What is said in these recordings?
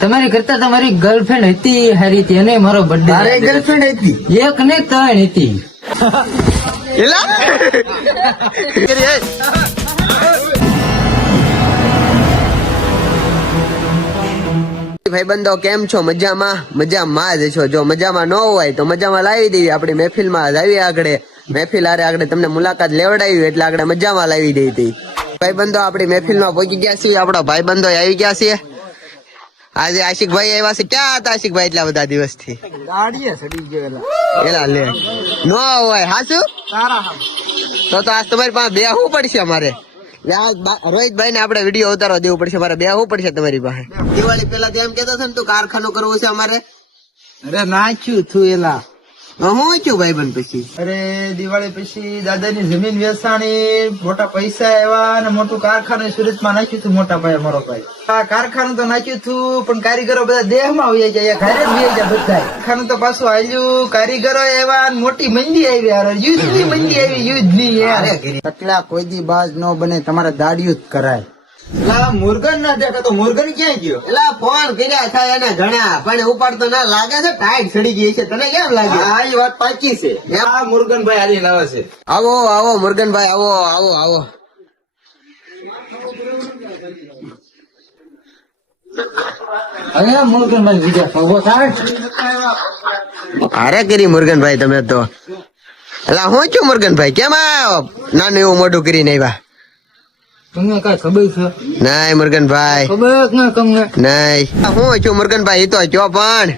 તમારી કરતા તમારી ગર્લફ્રેન્ડ હતી હારી હતી અને મારો બર્થડે તારે ગર્લફ્રેન્ડ હતી? એક ને ત્રણ હતી. એલા ભાઈબંધો કેમ છો? મજામાં જ છો? જો મજામાં ન હોય તો મજામાં લાવી દેવી. આપણી મહેફિલમાં આવી આગળ મહેફિલ આગળ તમને મુલાકાત લેવડાવી એટલે આગળ મજામાં લાવી દઈ હતી. ભાઈબંધો આપણી મહેફિલમાં પહોંચી ગયા છીએ. આપણા ભાઈબંધો આવી ગયા છે. આજે આશિકભાઈ આવ્યા છે. ક્યાં હતા આશિકભાઈ એટલા બધા દિવસથી? ગાડીએ સડી ગયેલા. એલા લે ન હોય હાસુ તો આજ તમારી પાસે બેહવું પડશે. અમારે રોહિતભાઈ ને આપડે વિડીયો ઉતારવા દેવું પડશે. મારે બેહવું પડશે તમારી પાસે. દિવાળી પેલા તો એમ કેતો હતો ને તું કારખાનું કરવું છે અમારે. અરે નાખ્યું તું એલા. હું છું ભાઈબંધ પછી? અરે દિવાળી પછી દાદાની જમીન વેચાણી, મોટા પૈસા આવ્યા અને મોટું કારખાનું સુરતમાં નાખ્યું હતું. મોટા ભાઈ મારો ભાઈ આ કારખાનું તો નાખ્યું હતું પણ કારીગરો બધા દેહમાં વહી જાય, ઘરે જ વહી જાય બધા. કારખાનું તો પાછું આવ્યું, કારીગરો આવ્યા, મોટી મંદી આવી, યુદ્ધની મંદી આવી, યુદ્ધની. એટલા કોઈ દી બાજ ન બને, તમારે દાડિયું જ કરાય. મુર્ગન ના દેખા તો મુર્ગન ક્યાં ગયો? એલા ફોન કર્યા થાય એને ઘણા પણ ઉપાડતો ના લાગે છે. ટાઈટ સડી ગઈ છે. તને કેમ લાગે? આ ઈ વાત પાકી છે. આ મુર્ગનભાઈ હાલી લાવે છે. આવો આવો મુર્ગનભાઈ, આવો આવો આવો. અરે મુર્ગનભાઈ બીજા ઉભો થાય. હારે કરી મુર્ગનભાઈ તમે તો. એલા હું છું મુર્ગનભાઈ? કેમ નાનું એવું મોઢું કરીને આવ્યા? તમને કઈ ખબર છે? નહીં મુર્ગનભાઈ, ખબર જ ના તમને. નહીં. હું છું મુર્ગનભાઈ? તો જો પણ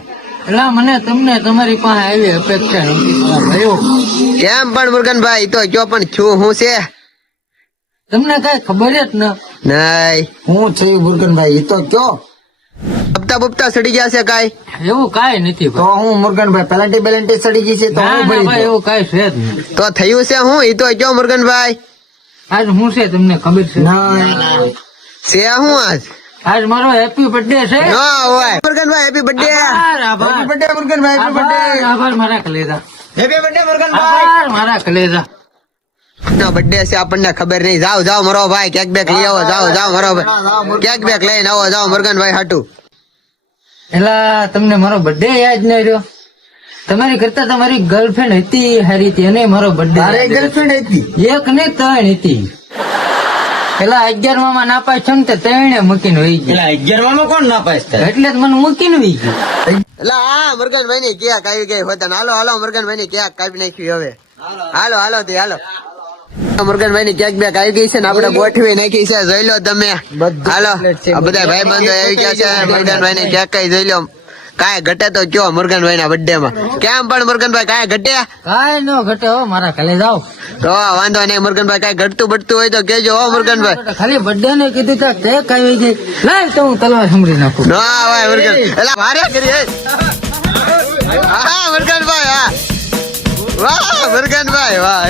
એટલે મને તમને તમારી પાસે આવી અપેક્ષા નથી. કેમ પણ મુર્ગનભાઈ? તો જો પણ છું હું છે? તમને કઈ ખબર જ ન. નહીં. હું છે મુર્ગનભાઈ? તો કયો હપ્તા બપ્તા સડી ગયા છે કાઈ? એવું કઈ નથી. તો હું મુર્ગનભાઈ પેલાન્ટી બેલેન્ટી સડી ગઈ છે તો હું ભરી દઉં. એવું કઈ છે જ નહીં. તો થયું છે હું? ઈ તો જો મુર્ગનભાઈ. આજ હું છે તમને ખબર છે? છે હું આજ? આજ મારો હેપી બર્થડે છે. ન હોય મુર્ગનભાઈ. Happy birthday. હેપી બર્થડે મુર્ગનભાઈ. Happy birthday. આભાર મારા કલેજા. Happy birthday મુર્ગનભાઈ. આભાર મારા કલેજા. બર્થડે છે આપણને ખબર નહીં. જાઓ જાઓ મારો ભાઈ, કેક બેક લઈ આવો. જાઓ જાઓ મારો ભાઈ, કેક બેક લઈને આવો. જાઓ મુર્ગનભાઈ હાટું. એલા તમને મારો બર્થડે યાદ નહીં રહ્યો? તમારી કરતા તમારી ગર્લફ્રેન્ડ હતી હારી હતી અને મારો બર્થડે. તારે ગર્લફ્રેન્ડ હતી? એક ને ત્રણ હતી. પેલા 11 માં નાપાસ છો ને તે ત્રણે મૂકીને વહી ગઈ. 11 માં કોણ નાપાસ થાય? એટલે જ મને મૂકીને વહી ગઈ. એટલે હા મુર્ગનભાઈ ની કેક આવી ગઈ હોતા. હાલો હાલો મુર્ગનભાઈ ની કેક કાપી નાખી હવે. હાલો હાલો તે હાલો. મુર્ગનભાઈ ની કેક બેક આવી ગઈ છે ને આપણે ગોઠવી નાખી છે. જોઈ લો તમે. હાલો આ બધા ભાઈ બંધો આવી ગયા છે. મુર્ગનભાઈ ની કેક કઈ જોઈ લો. કાંઈ ઘટે તો કયો મુર્ગનભાઈ ના બર્થડે માં? કેમ પણ મુર્ગનભાઈ કાંઈ ઘટે? કાંઈ ન ઘટે હો મારા કાલે જાઓ. તો વાંધો નહીં મુર્ગનભાઈ. કાંઈ ઘટતું બટતું હોય તો કેજો હો મુર્ગનભાઈ. ખાલી બર્થડે ને કીધું તો તે કઈ ગઈ. લાય તો હું તલવાર સંભળી નાખું. ના હોય મુર્ગન. એલા ભારે કરી. હા મુર્ગનભાઈ. હા વાહ મુર્ગનભાઈ વાહ.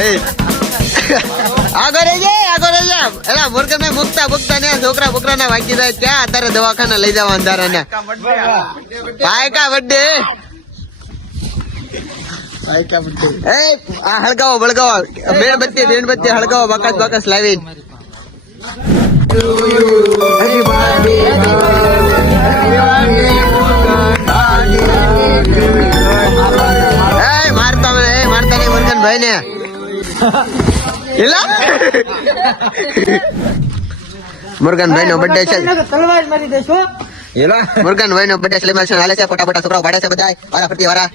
આગળ રહેજે આગળ રહેજે. એલા મુર્ગનભાઈ મુકતા મુકતા ને છોકરા બોકરા ના વાગી જાય. ક્યાં અત્યારે દવાખાના લઈ જવા અંધારા ને? ભાઈ કા બર્થડે? આ હળગાવો બળગાવો. મીણબત્તી હળગાવો. બાકસ બાકસ લાવી. મારતા નહીં મુર્ગનભાઈ ને. મુર્ગનભાઈ નો બર્થડે છે. તલવાર મારી દેશો. મુર્ગનભાઈ નો બર્થડે સેલિબ્રેશન હાલે છે. ખોટા ખોટા છોકરાઓ પાડે છે બધા. વારા ફરતી વારા.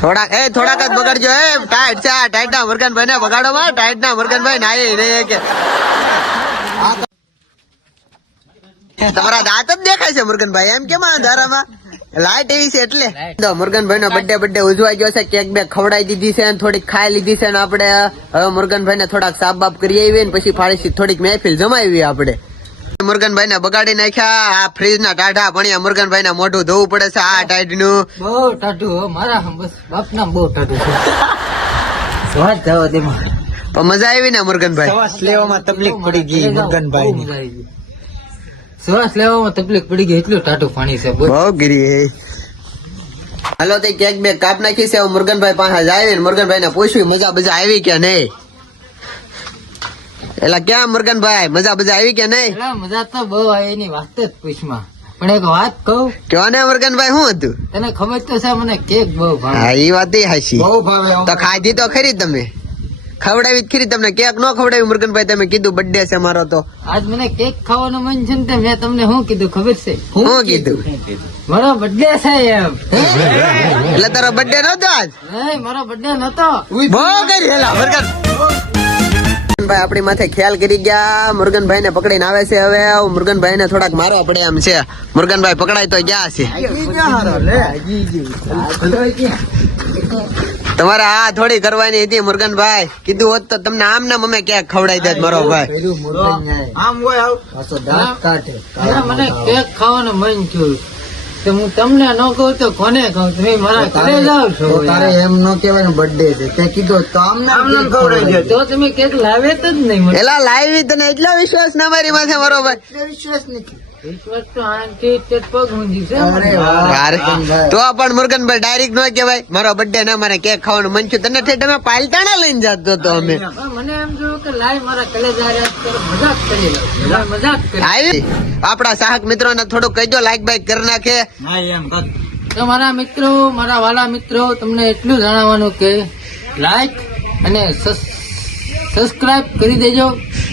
થોડાક જ બગાડજો. ટાઈટ છે. ટાઈટ ના મુર્ગનભાઈ ને બગાડો માં. ટાઈટ ના મુર્ગનભાઈ નાઈ નહીં કે તમારા દાંત જ દેખાય છે મુર્ગનભાઈ. એમ કેમ અંધારામાં? લાઈટ એવી છે એટલે. મુર્ગનભાઈ નો બર્થડે ઉજવાઈ ગયો છે. કેક બેક ખવડાવી દીધી છે, થોડીક ખાઈ લીધી છે. આપણે હવે મુર્ગનભાઈ ને થોડાક સાફ બાપ કરી આવીએ ને પછી ફાળી થોડીક મહેફિલ જમાવી. આપણે મુર્ગનભાઈ ને બગાડી નાખ્યા. આ ફ્રીજ ના ટાઢા પણ મુર્ગનભાઈ ના મોઢું ધોવું પડે છે. આ ટાઈટ નું બહુ ટાઢું મારા બસ બાપ ના બહુ ટાઢું છે. વાત જવા દે. પણ મજા આવી ને મુર્ગનભાઈ? શ્વાસ લેવામાં તકલીફ પડી ગઈ મુર્ગનભાઈ ની. શ્વાસ લેવામાં તકલીફ પડી ગઈ. એટલું ટાઢું પાણી છે. બહુ ગીરી. હાલો તે કેક બેક કાપ નાખી છે. મુર્ગનભાઈ પાસે આવી ને મુર્ગનભાઈ ને પૂછ્યું મજા બજા આવી કે નહીં. એલા ક્યાં મુરગનભાઈ મજા બજા આવી કે નહીં? એલા મજા તો બહુ આવી એની વાત જ પૂછમાં. પણ એક વાત કહું, કયો ને મુરગનભાઈ, શું હતું? તને ખબર તો છે મને કેક બહુ ભાવે. હા ઈ વાત ઈ હાચી. બહુ ભાવે તો ખાધી તો ખરી તમે, ખવડાવી જ ખરી તમને. કેક નો ખવડાવી મુરગનભાઈ, તમે કીધું બર્થડે છે મારો તો. આજ મને કેક ખાવાનું મન છે ને તે મેં તમને શું કીધું ખબર છે? શું કીધું? મારો બર્થડે છે એમ. એટલે તારો બર્થડે નતો આજ? નહીં, મારો બર્થડે નતો. બહુ કરી હેલા મુરગન ભાઈ આપણી માથે ખ્યાલ કરી ગયા. મુરગનભાઈ ને પકડીને આવે છે. હવે મુરગનભાઈ ને થોડાક મારવા પડે એમ છે. મુરગનભાઈ પકડાય તો ગયા છે. તમારે આ થોડી કરવાની હતી મુરગનભાઈ. કીધું હોત તો તમને આમ નામ અમે ક્યાંક ખવડાવી દેત મારો ભાઈ. આમ હોય એલા મને કેક ખાવાનું મન થયું તો હું તમને ન કહું તો કોને કહું? તમે મારા ઘરે જાઓ છો. એમ નો કેવાય ને બર્થડે છે તે કીધું તો આમ ખવડાવી તો તમે કેક લાવે જ નહીં મને. એલા લાવી તને એટલો વિશ્વાસ ના મારી માથે મારો ભાઈ. વિશ્વાસ નથી. વિશ્વાસ તો આંટી તે પગ ઊંધી છે. અરે, તો પણ મુરગનભાઈ ડાયરેક્ટ નો કહેવાય મારો બર્થડે ના મારે કેક ખાવાનું મન થયું. તને તમે પાલતાણા લઈને જતો તો અમે પણ મને એમ જોયું કે લાય મારા કલેજા મજાક કરી લઉં. મજાક કરી. આવી આપણા સાહક મિત્રો ને થોડું કહેજો, લાઈક બાઈક કરી નાખે. તો મારા મિત્રો, મારા વાલા મિત્રો, તમને એટલું જણાવવાનું કે લાઈક અને સબસ્ક્રાઇબ કરી દેજો,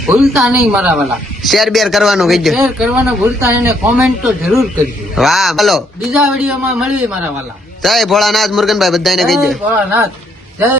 ભૂલતા નહીં મારા વાલા. શેર બેર કરવાનું કહેજો. શેર કરવાનું ભૂલતા નહીં, કોમેન્ટ તો જરૂર કરજો. વાહ, બોલો બીજા વિડીયોમાં મળીએ મારા વાલા. જય ભોળાનાથ. મુરગનભાઈ બધાને કહેજો. જય ભોળાનાથ.